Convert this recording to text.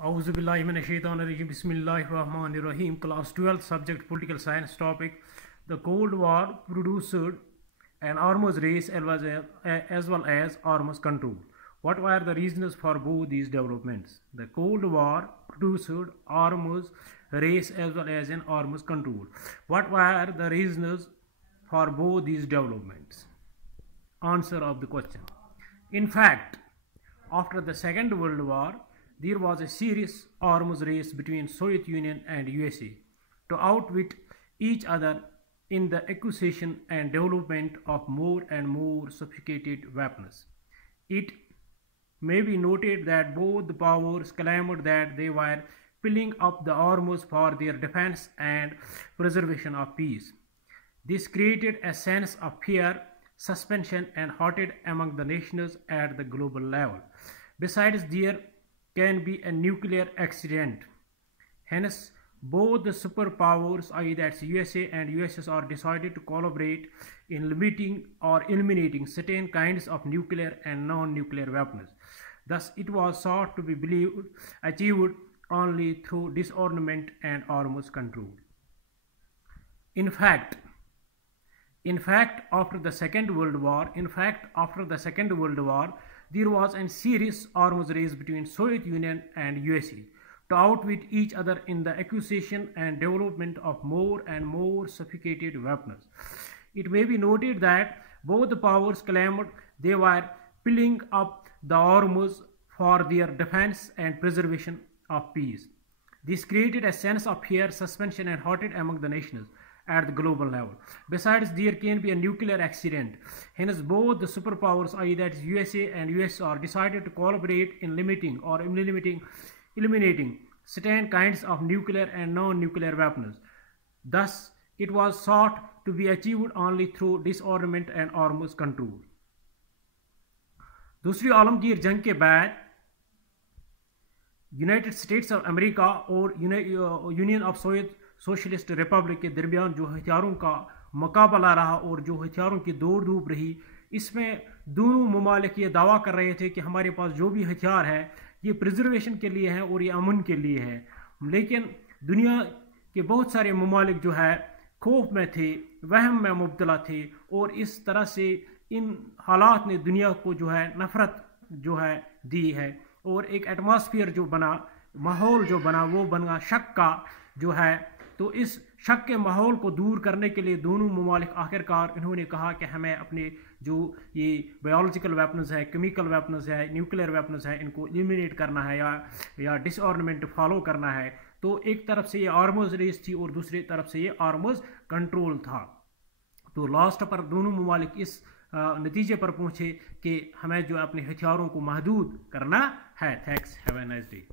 Auzubillahiminash-shaytanir-rajim. Bismillahir-rahmanir-rahim. Class 12 subject political science topic. The Cold War produced an arms race as well as arms control. What were the reasons for both these developments? The Cold War produced arms race as well as an arms control. What were the reasons for both these developments? Answer of the question. In fact, after the Second World War, there was a serious arms race between Soviet Union and USA to outwit each other in the acquisition and development of more and more sophisticated weapons. It may be noted that both the powers claimed that they were piling up the arms for their defense and preservation of peace. This created a sense of fear, suspension, and hatred among the nations at the global level. Besides, there can be a nuclear accident. Hence, both the superpowers, i.e. that's USA and USSR, decided to collaborate in limiting or eliminating certain kinds of nuclear and non-nuclear weapons. Thus, it was thought to be achieved only through disarmament and arms control. In fact, after the Second World War, there was a serious arms race between Soviet Union and USA to outwit each other in the acquisition and development of more and more sophisticated weapons. It may be noted that both the powers claimed they were piling up the arms for their defense and preservation of peace. This created a sense of fear, suspension, and hatred among the nations at the global level. Besides, there can be a nuclear accident. Hence, both the superpowers, i.e. that is USA and USSR, decided to collaborate in limiting or eliminating certain kinds of nuclear and non-nuclear weapons. Thus, it was thought to be achieved only through disarmament and arms control. दूसरी आलमगीर जंग के बाद United states of America और union of socialist Republic के दरमियान जो हथियारों का मुकाबला रहा और जो हथियारों की दौड़ धूप रही, इसमें दोनों ममालिक ये दावा कर रहे थे कि हमारे पास जो भी हथियार है ये प्रिजर्वेशन के लिए है और ये अमन के लिए है। लेकिन दुनिया के बहुत सारे ममालिक जो है खौफ में थे, वहम में मुब्तला थे और इस तरह से इन हालात ने दुनिया को जो है नफ़रत जो है दी है और एक एटमॉस्फेयर जो बना, माहौल जो बना वो बना शक का जो है। तो इस शक के माहौल को दूर करने के लिए दोनों ममालिक आखिरकार इन्होंने कहा कि हमें अपने जो ये बायोलॉजिकल वेपन्स है, केमिकल वेपन्स है, न्यूक्लियर वेपन्स है, इनको एलिमिनेट करना है या डिसआर्ममेंट फॉलो करना है। तो एक तरफ से ये आर्मर्स रेस थी और दूसरी तरफ से ये आर्मर्स कंट्रोल था। तो लास्ट पर दोनों ममालिक इस नतीजे पर पहुंचे कि हमें जो अपने हथियारों को महदूद करना है। Thanks, have a nice day.